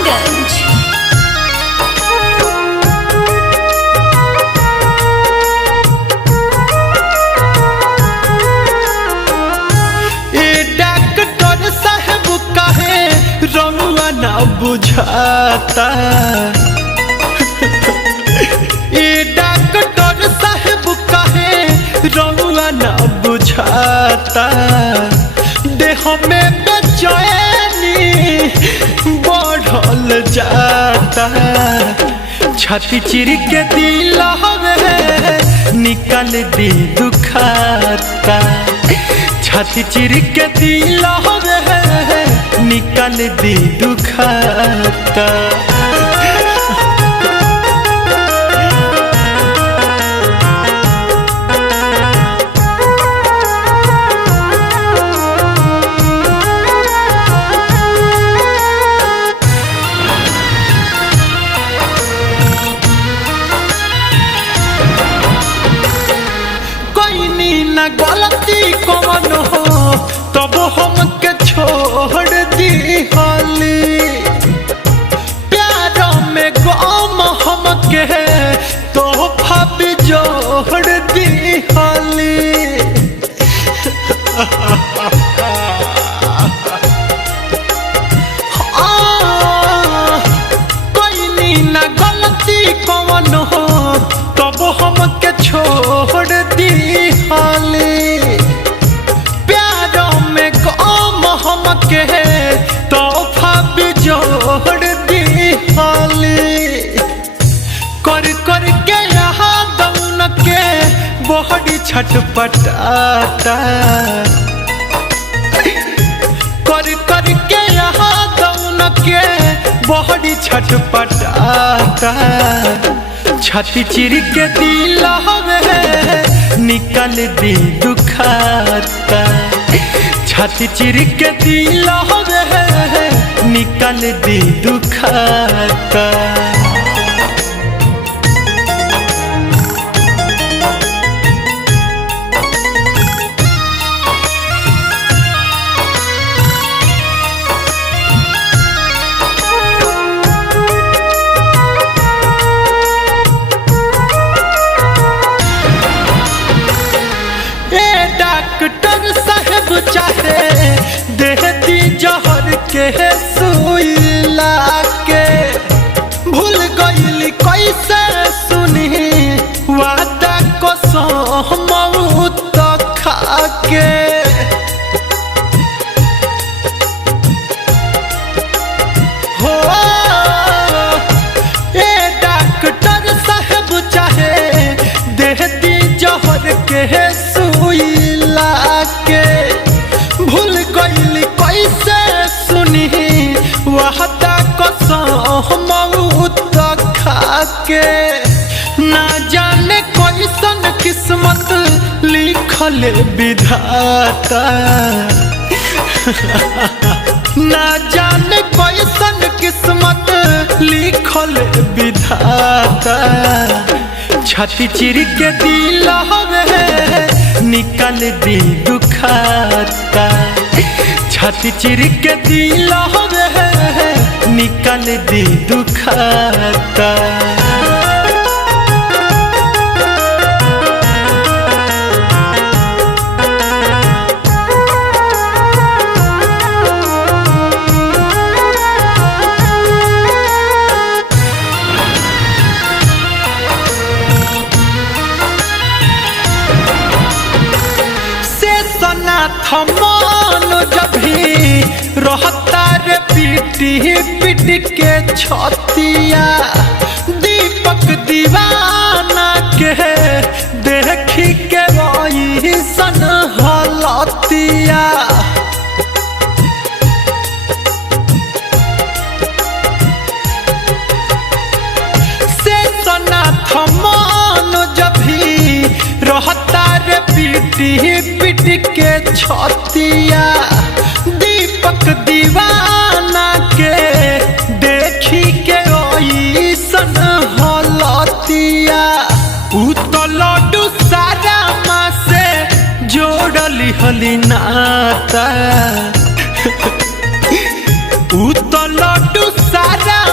Gopalganj. Doctor साहब कहे रउआ ना बुझाता, डॉक्टर साहब कहे रउआ ना बुझाता, देह में बेचैनी बढ़ल जाता, छाती चिर के दिल हवे निकल दी दुखाता, छाती चिर के दिल हवे निकल दी दुखाता। ना गलती कौन हो तब हमके छोड़ दी हाली, प्यार में गम हमके तोहफा भी जोड़ दी हाली। कोई ना गलती कौन हो तब हमके छोड़ दी हाली, प्यार में गम हमके तोहफा भी जोड़ दी हाली, कर कर के यहाँ दौन के बड़ी छटपटाता, कर कर के यहाँ दौन के बड़ी छटपटाता, छाती चिर के दिल हवे निकल दी दुखाता, छाती चिर के दिल हवे निकल दी दुखाता। डॉक्टर साहब चाहे देती जहर के सुई लाके, भूल गईली कैसे सुनी वादा कसम मौत खाके, हो डॉक्टर साहब चाहे देती जहर के सुई लाके, भूल गईली कैसे सुनी वादा कसम मौत खाके, ना जाने कैसन किस्मत लिखल विधाता, ना जाने कैसन किस्मत लिखल विधाता, छाती चिर के दिल हवे निकल दी दुखाता, छाती चिर के दिल हवे निकल दी दुखाता। थमान जब भी रहता रे पीटी पीट के छतिया, दीपक दीवाना के देखी के वही सन हलतिया, से सना थमान जब भी रहता रे पीटी पीट के छतिया, दीपक दीवाना के देखी के ओइसन हलतिया, उ तो लड्डू सारा माँ से जोड़ली हली नाता, उ तो लड्डू सारा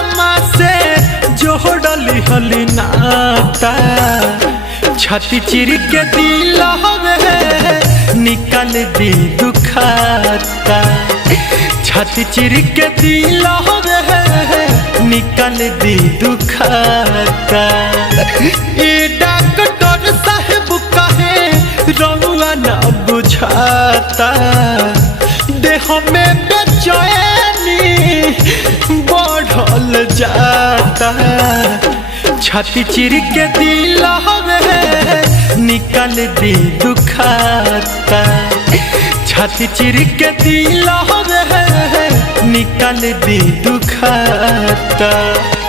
बनल नाता छाती चिर के दिल हवे निकाल दी दुखाता छाती चिर के दिल हवे निकाल दी दुखाता ए डॉक्टर साहब कहे रउआ ना बुझाता देह में बेचैनी बढ़ल जाता छाती चिर के दिल हवे निकाल दी दुखाता छाती चिर के दिल हवे निकाल दी दुखाता।